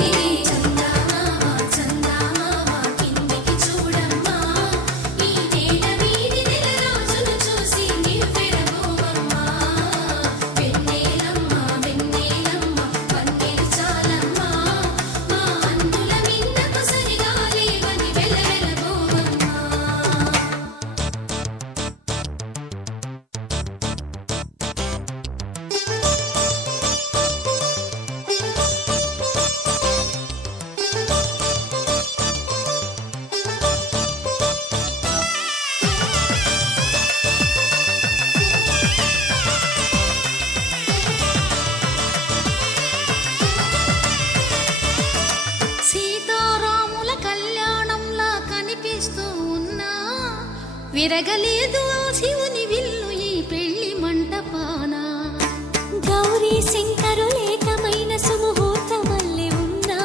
చందమామ చందమామ కిందికి చూడమ్మా ఈ నేల వీధి నెల రోజులు చూసి నిరుపెరగోవమ్మా వెన్నెలమ్మ వెన్నెలమ్మ పన్నెలు చాలమ్మా మా అందుల మిన్నకు సరిగా లేవని వెలవెలబోవమ్మా సీతారాముల కళ్యాణంలా కనిపిస్తూ ఉన్నా విరగలేదు ఆ శివుని విల్లు ఈ పెళ్లి మంటపాన గౌరీ శంకరులేకమైన సుముహూర్తమల్లె ఉన్నా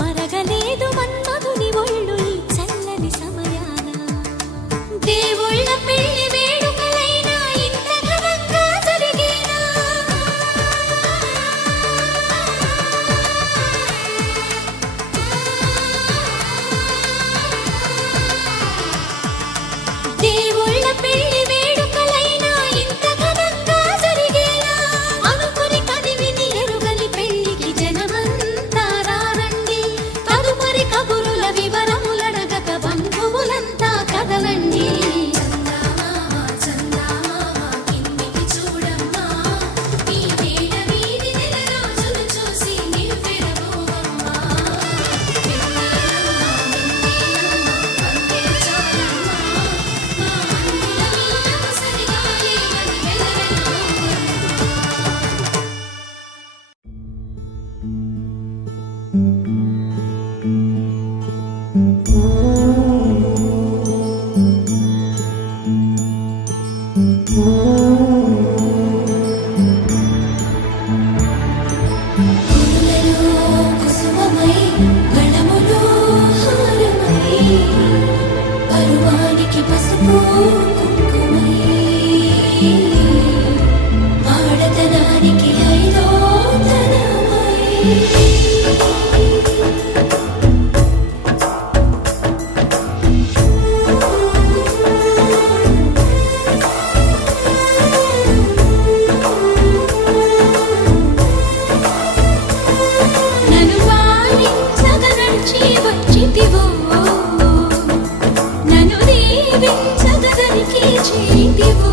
మరగలేదు మన్మధుని ఒళ్ళు ఈ చల్లని సమయాన దేవుళ్ళ పెళ్లి వేడుకలైనా ఇంత ఘనంగా జరిగేనా నన్ను పాలించగ నడిచి వచ్చితివో నన్ను దీవించగ దరికి చేరితివో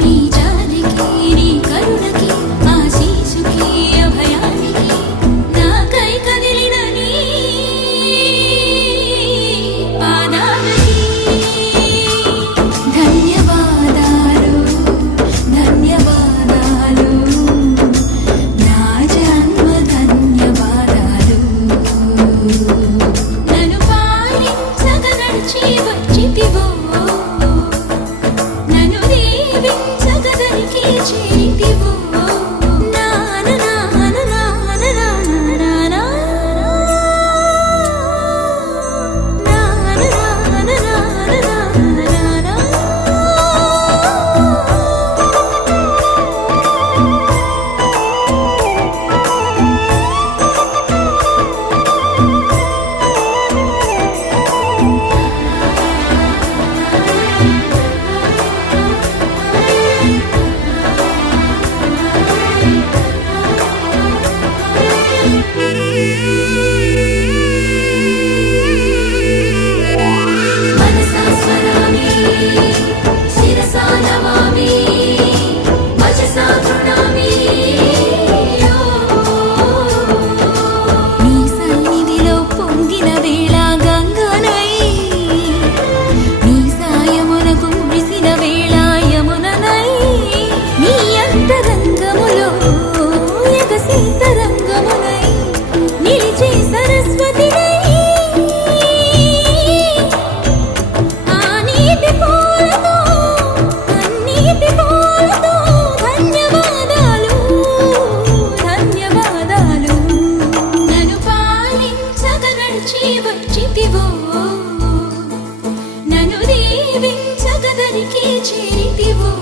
నీ జాలికి నీ కరుణకి ఆశీసుకి అభయానికి నాకై కదిలిన నీ పాదాలకి ధన్యవాదాలు ధన్యవాదాలు నా జన్మ ధన్యవాదాలు నన్ను పాలించగ నడిచి వచ్చితివో నన్ను దీవించగ దరికి చేరితివో మనసా స్మరామి శిరసా నమామి వచసా గృణామి నీ సన్నిధిలో పొంగిన వేళ గంగనై నీ సాయమునకు మురిసిన వేళ యముననై నీ అంతరంగములో ఎగసీతరంగమునై నిలిచే సరస్వతినై ఆ నీటి పూలతో అన్నిటి పూలతో ధన్యవాదాలు ధన్యవాదాలు నన్ను పాలించగ నడిచి వచ్చితివో నన్ను దీవించగ దరికి చేరితివో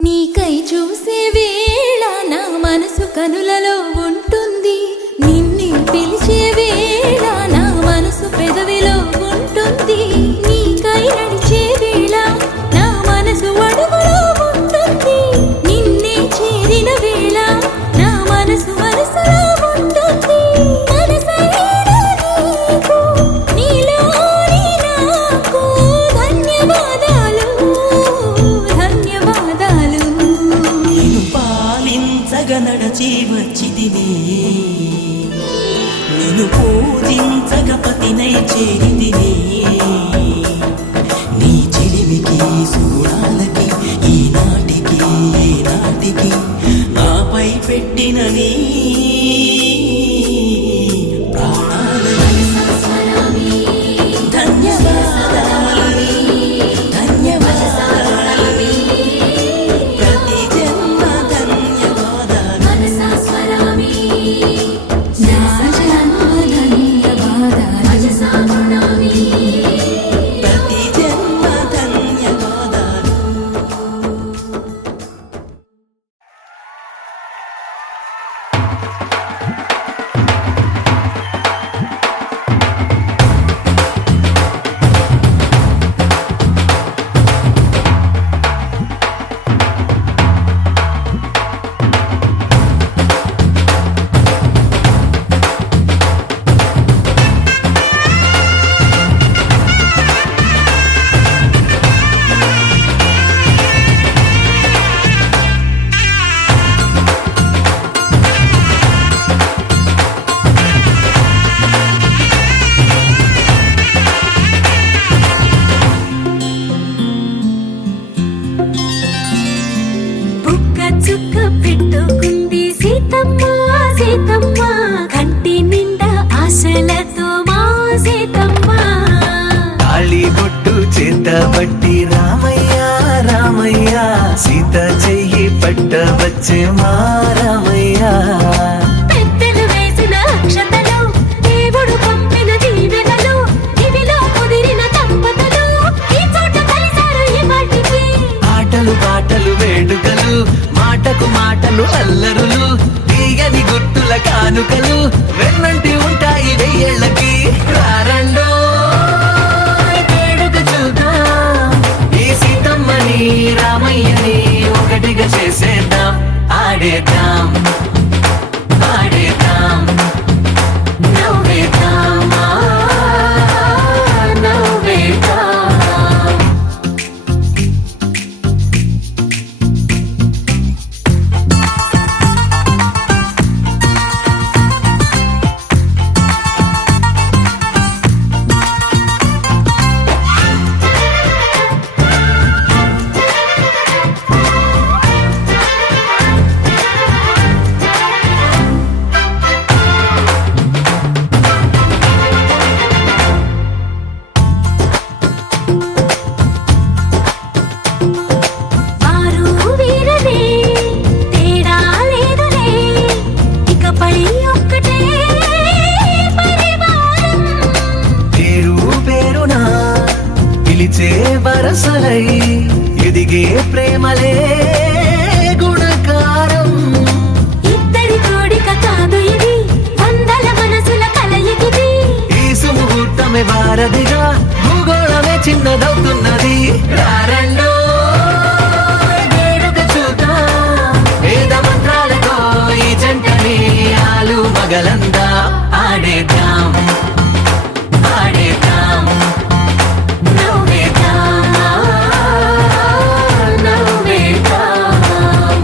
నీకై చూసే వేళ నా మనసు కనులలో ఉంటుంది నిన్నే పిలిచే వేళ నా మనసు పెదవిలో ఉంటుంది నీకై నడిచే వేళ నా మనసు అడుగులో ఉంటుంది నిన్నే చేరిన వేళ నా మనసు మనసులో ఉంటుంది మనసైన నీకు నీలోని నాకు ధన్యవాదాలు ధన్యవాదాలు నేను పాలించగ నడచి వచ్చితిని నేను పూజించగ పతినై చేరితిని నీ చెలివికి సుగుణాలకి ఈనాటికి ఏనాటికి నాపై పెట్టిన నీ ప్రాణాలని ధన్యవాదాలు ధన్యవాదాలు ప్రతి జన్మ ధన్యవాదాలు మనసా స్మరామి నా జన్మ ధన్యవాదాలు వచసా గృణామి ప్రతి జన్మ ధన్యవాదాలు చుక్క పెట్టుకుంది సీతమ్మ సీతమ్మ కంటి నిండా ఆశలతో మా సీతమ్మ తాళి బొట్టు చేతబట్టి రామయ్య రామయ్య సీత చెయ్యి పట్టవచ్చే మా రామయ్య పెద్దలు వేసిన అక్షతలు దేవుడు పంపిన దీవెనలు ఇవిలో కుదిరిన దంపతులు ఈ చోట కలిసారు ఈ వాటికి ఆటలు పాటలు వేడుకలు మాటకు మాటలు అల్లరులు తీయని గుట్టుల కానుకలు వెన్నంటి ఉంటాయి వెయ్యేళ్ళకి రారండో వేడుక చూద్దాం ఈ సీతమ్మని రామయ్యని ఒకటిగా చేసేద్దాం ఆడేద్దాం ఆడేద్దాం నవ్వేద్దాం నవ్వేద్దాం వారు వీరనే తేడా లేదులే ఇకపై ఒక్కటే పరివారం పేరు పేరునా పిలిచే వరసలై ఎదిగే ప్రేమలే గుణకారం ఇద్దరి కోడిక కాదు ఇది వందల మనసుల కలయికిది ఈ సుముహూర్తమే వారధిగా భూగోళమే చిన్నదవుతున్నది రారండో వేడుక చూద్దాం వేద మంత్రాలతో ఈ జంటని ఆలు మగలందా ఆడేద్దాం ఆడేద్దాం నవ్వేద్దాం నవ్వేద్దాం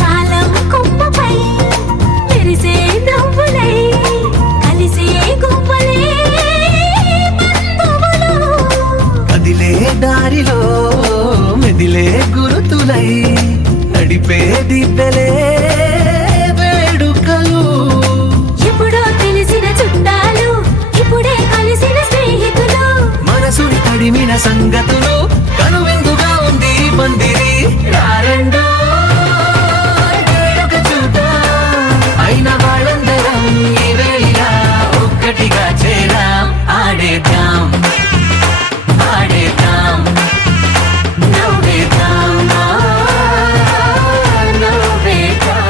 కాలం కొమ్మపై మెరిసే నవ్వులై కలిసే గువ్వలే బంధువులు కదిలే దారిలో మెదిలే గురుతులై నడిపే దివ్వెలే వేడుకలు ఎప్పుడో తెలిసిన చుట్టాలు ఇప్పుడే కలిసిన స్నేహితులు మనసుని తడిమిన సంగతులు కనువిందుగా ఉంది ఈ పందిరి రారండో వేడుక చూద్దాం అయిన వాళ్ళందరం ఈ వేళ ఒక్కటిగా చేరాం ఆడేద్దాం ఆడేద్దాం నవ్వేద్దాం నవ్వేద్దాం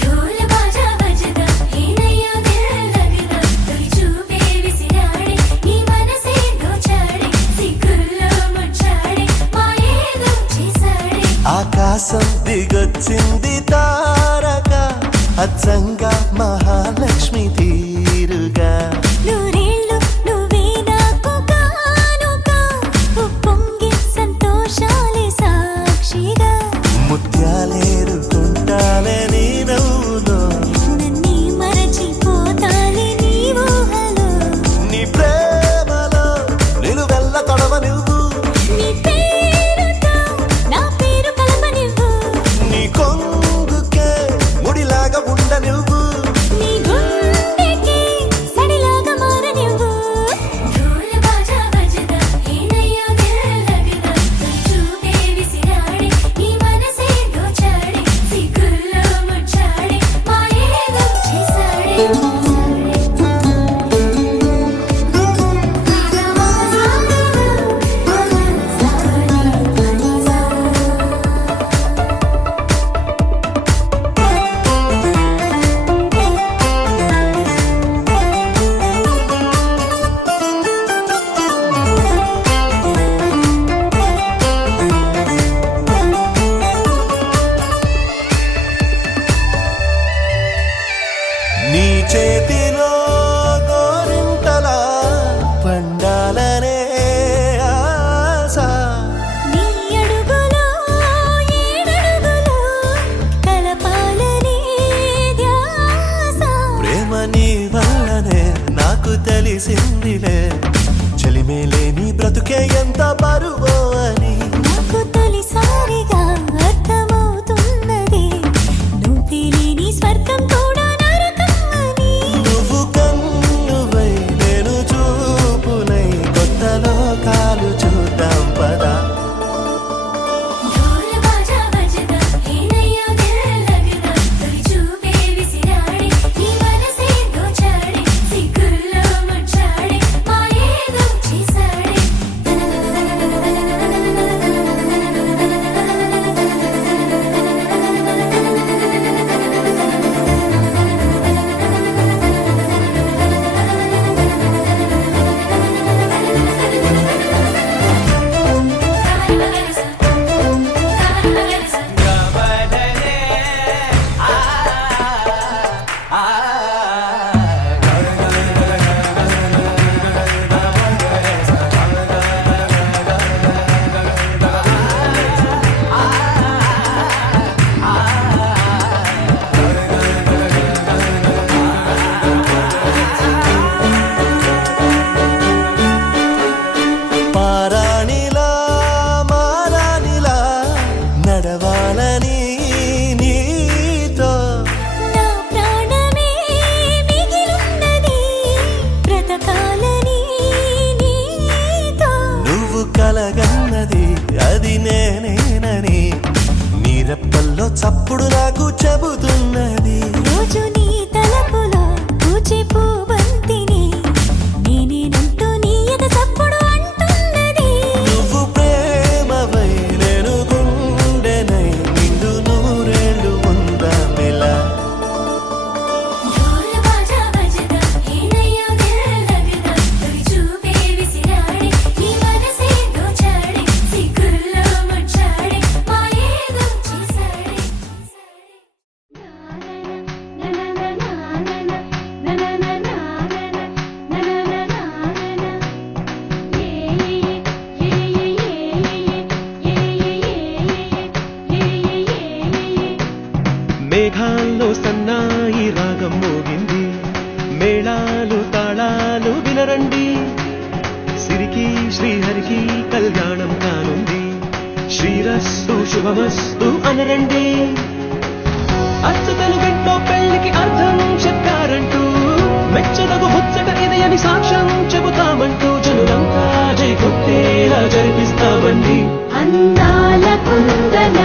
ढोल बाजा बजदा हेनయ్యో దిల్ लगदा తొలి చూపే విసిరాడే నీ మనసే దోచాడే సిగ్గుల్లో ముంచాడే మాయేదో చేసాడే ఆకాశం దిగొచ్చింది తారక అచ్చంగా మహాలక్ష్మి తీరుగా నూరేళ్ళు నువ్వే నాకు కానుక ఉప్పొంగే సంతోషాలే సాక్షిగా ముత్యాలేరుకుంటాలే నీ నవ్వులో నన్నే మరచిపోతాలే నీ ఊహలో నీ ప్రేమలో నిలువెల్ల తొడవ నువ్వు నీ పేరుతో నా పేరు కలపనివ్వు నీ కొంగుకే ముడిలాగా ఉండ నువ్వు నీ గుండెకి సడిలాగా మారనివ్వు ढोल बाजा बजदा हेनయ్యో దిల్ लगदा తొలి చూపే విసిరాడే నీ మనసే దోచాడే సిగ్గుల్లో ముంచాడే మాయేదో చేసాడే చేతిలో గోరింటలా పండాలనే ఆశ నీ అడుగులో ఏడడుగులో కలపాలనే ధ్యాస ప్రేమ నీ వల్లనే నాకు తెలిసిందిలే చెలిమేలే నీ బ్రతుకే ఎంత బరువో అని నాకు తొలిసారిగా అర్థమవుతున్నది నువ్వు లేని స్వర్గం కూడా నరకం అని నువ్వు కన్నువై నేను చూపునై కొత్త లోకాలు చూద్దాం పదా ढोल बाजा बजदा हेनయ్యో దిల్ లగదా తొలి చూపే విసిరాడే నీ మనసే దోచాడే సిగ్గుల్లో ముచ్చాడే మాయేదో చేసాడే పారాణిలా మారాణిలా నడవాలని నీతో నా ప్రాణమే మిగిలున్నది బ్రతకాలని నీతో నువ్వు కలగన్నది అది నేనేనని నీరెప్పల్లో చప్పుడు నాకు చెబుతున్నది రోజు నీ తలపులో పూచే పూబంతిని నేనేనంటూ నీ ఎద చప్పుడు అంటున్నది నువ్వు ప్రేమవై నేను గుండెనై నిండు నూరేళ్ళు ఉందామిలా ढोल बाजा बजदा हेनయ్యో దిల్ లగదా తొలి చూపే విసిరాడే నీ మనసే దోచాడే సిగ్గుల్లో ముచ్చాడే మాయేదో చేసాడే మేఘాల్లో సన్నాయి రాగం మోగింది మేళాలు తాళాలు వినరండి సిరికి శ్రీహరికి కళ్యాణం కానుంది శ్రీరస్తు శుభమస్తు అనరండి అచ్చతలు గంటో పెళ్లికి అర్థం చెప్పారంటూ మెచ్చదగు ముచ్చట ఇది అని సాక్ష్యం చెబుతామంటూ జనులంతా జై కొట్టేలా జరిపిస్తామండి అందాల కుందన